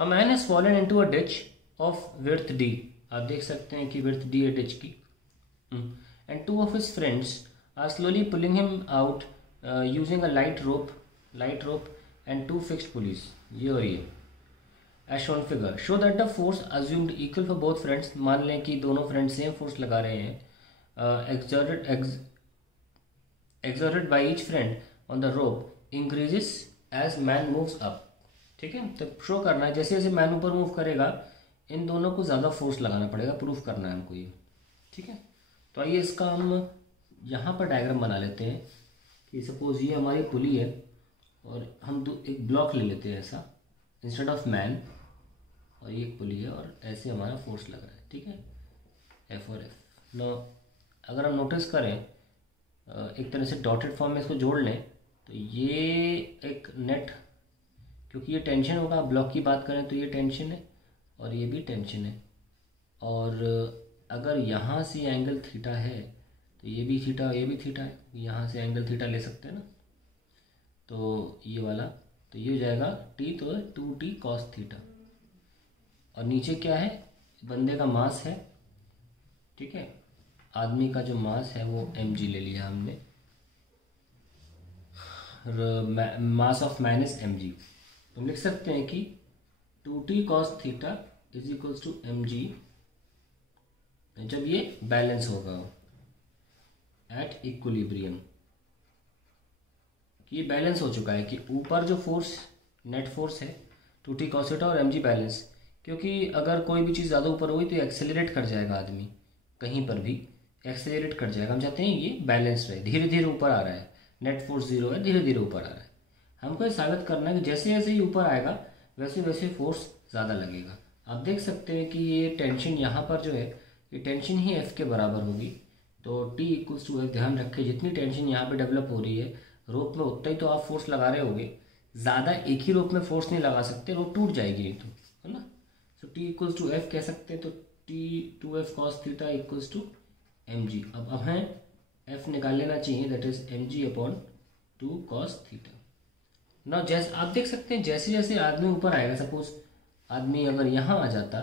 A man has fallen into a ditch of width d, आप देख सकते हैं कि विड्थ डी है डिच की, and two of his friends are slowly pulling him out using a light rope and two fixed pulleys, ये और ये as shown figure show that the force assumed equal for both friends, मान लें कि दोनों friends same force लगा रहे हैं, exerted by each friend on the rope increases as man moves up, ठीक है। तो शो करना है जैसे जैसे मैन ऊपर मूव करेगा इन दोनों को ज़्यादा फोर्स लगाना पड़ेगा, प्रूफ करना है हमको ये, ठीक है। तो आइए इसका हम यहाँ पर डायग्राम बना लेते हैं कि सपोज ये हमारी पुली है और हम एक ब्लॉक ले लेते हैं ऐसा इंस्टेड ऑफ मैन, और ये एक पुली है और ऐसे हमारा फोर्स लग रहा है, ठीक है, एफ और एफ। नो अगर हम नोटिस करें एक तरह से डॉटेड फॉर्म में इसको जोड़ लें तो ये एक नेट, क्योंकि ये टेंशन होगा, ब्लॉक की बात करें तो ये टेंशन है और ये भी टेंशन है, और अगर यहाँ से एंगल थीटा है तो ये भी थीटा ये भी थीटा है, यहाँ से एंगल थीटा ले सकते हैं ना, तो ये वाला, तो ये हो जाएगा टी, तो 2t cos थीटा, और नीचे क्या है, बंदे का मास है, ठीक है, आदमी का जो मास है वो mg ले लिया हमने, mass of man is mg, तो हम लिख सकते हैं कि 2t cos theta is equals to mg, जब ये बैलेंस होगा एट इक्विलिब्रियम, कि ये बैलेंस हो चुका है कि ऊपर जो फोर्स नेट फोर्स है 2t cos थीटा और mg बैलेंस, क्योंकि अगर कोई भी चीज़ ज़्यादा ऊपर होगी तो एक्सेलरेट कर जाएगा आदमी, कहीं पर भी एक्सेलरेट कर जाएगा, हम चाहते हैं ये बैलेंस रहे, धीरे धीरे ऊपर आ रहा है, नेट फोर्स जीरो है, धीरे धीरे ऊपर आ रहा है, हमको ये साबित करना है कि जैसे जैसे ही ऊपर आएगा वैसे वैसे फोर्स ज़्यादा लगेगा। आप देख सकते हैं कि ये टेंशन यहाँ पर जो है ये टेंशन ही एफ के बराबर होगी, तो टी इक्वल्स टू एफ, ध्यान रखें जितनी टेंशन यहाँ पे डेवलप हो रही है रोप में उतना ही तो आप फोर्स लगा रहे होगे, ज़्यादा एक ही रोप में फोर्स नहीं लगा सकते, रोप टूट जाएगी नहीं तो, है ना। So T equals to F कह सकते हैं, तो T 2f cos theta equals to mg, अब हमें f निकाल लेना चाहिए, that is mg upon 2 cos theta. ना जैसे आप देख सकते हैं जैसे जैसे आदमी ऊपर आएगा, सपोज आदमी अगर यहाँ आ जाता,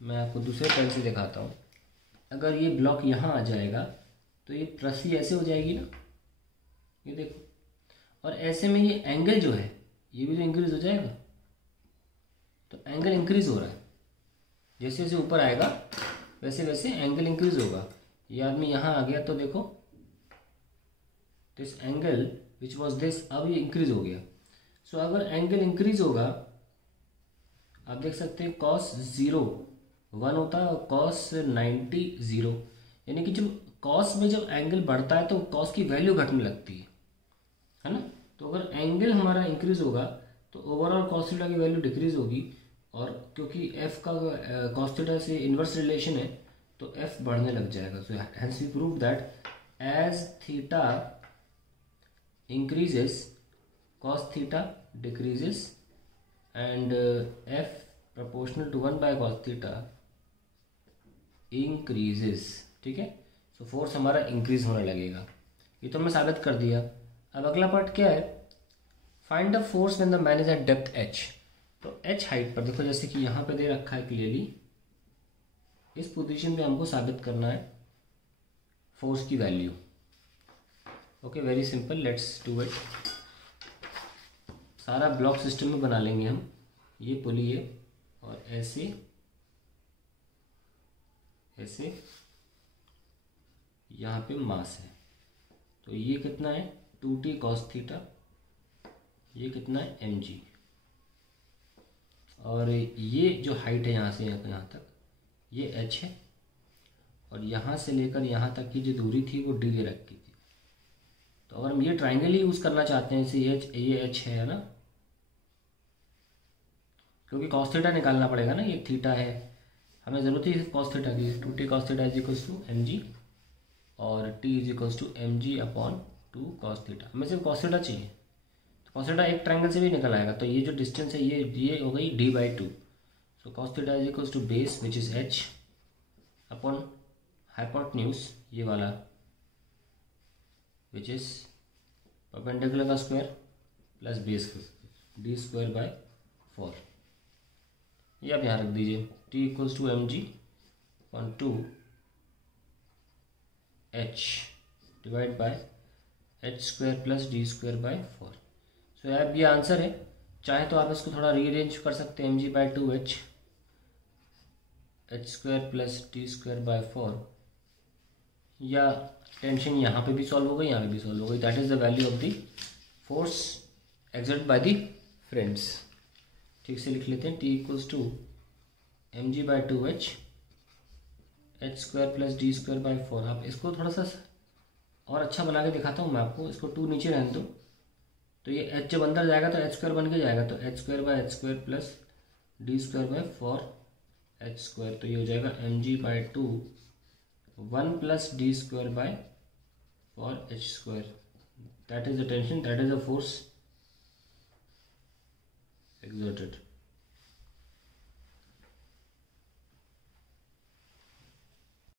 मैं आपको दूसरे पेन से दिखाता हूँ, अगर ये ब्लॉक यहाँ आ जाएगा तो ये रस्सी ऐसे हो जाएगी ना, ये देखो, और ऐसे में ये एंगल जो है ये भी तो इंक्रीज हो जाएगा, तो एंगल इंक्रीज हो रहा है, जैसे जैसे ऊपर आएगा वैसे वैसे एंगल इंक्रीज होगा। ये आदमी यहाँ आ गया तो देखो this angle which was this, अब ये इंक्रीज हो गया। सो अगर एंगल इंक्रीज होगा आप देख सकते हैं cos 0 1 होता है और cos 90 0, यानी कि जब cos में जब एंगल बढ़ता है तो cos की वैल्यू घटने लगती है ना। तो अगर एंगल हमारा इंक्रीज होगा तो ओवरऑल cos थीटा की वैल्यू डिक्रीज होगी, और क्योंकि f का cos थीटा से इन्वर्स रिलेशन है तो f बढ़ने लग जाएगा। So hence we prove that as theta increases cos theta decreases and f proportional to 1 by cos theta increases, ठीक है। सो फोर्स हमारा इंक्रीज होने लगेगा, ये तो हमने साबित कर दिया। अब अगला पार्ट क्या है, find the force when the man is eight depth h। तो h हाइट पर देखो, जैसे कि यहाँ पे दे रखा है क्लियरली, इस पोजीशन पे हमको साबित करना है फोर्स की value. Okay, very simple, let's do it. सारा ब्लॉक सिस्टम में बना लेंगे हम, ये पुली है और ऐसे ऐसे यहाँ पे मास है, तो ये कितना है 2t cos थीटा, ये कितना है mg, और ये जो हाइट है यहाँ से यहाँ तक ये h है, और यहाँ से लेकर यहाँ तक की जो दूरी थी वो d ले रखी थी। तो अगर हम ये ट्राइंगल ही यूज़ करना चाहते हैं, ये h है ना, क्योंकि cos थीटा निकालना पड़ेगा ना, ये थीटा है, हमें ज़रूरत ही सिर्फ cos थीटा की, 2t cos theta is equals to mg और t is equals to mg upon 2 cos theta, हमें सिर्फ cos थीटा चाहिए। तो cos थीटा एक ट्राइंगल से भी निकल आएगा, तो ये जो डिस्टेंस है ये हो गई d/2। So cos theta is equals to base which is h upon hypotenuse, ये वाला विच इज परपेंडिकुलर का स्क्वायर प्लस बेस का स्क्वायर, d² by 4। ये आप यहाँ रख दीजिए, T equals to M G upon 2 h divide by H square plus D square by 4। So अब ये आंसर है। चाहे तो आप इसको थोड़ा रीअरेंज कर सकते हैं, M G by 2h H square plus D square by 4, या टेंशन यहाँ पे भी सॉल्व हो गई, यहाँ पे भी सॉल्व हो गई। That is the value of the force exerted by the friends. ठीक से लिख लेते हैं, T equals to M G by 2h H square plus D square by 4। आप इसको थोड़ा सा और अच्छा बना के दिखाता हूँ मैं आपको, इसको 2 नीचे रहने दो, तो ये h जब अंदर जाएगा तो h स्क्वायर बन के जाएगा, तो H square by H square plus D square by 4 H square, तो ये हो जाएगा M G by 2 1 plus D square by 4 H square. That is the tension, that is the force exerted।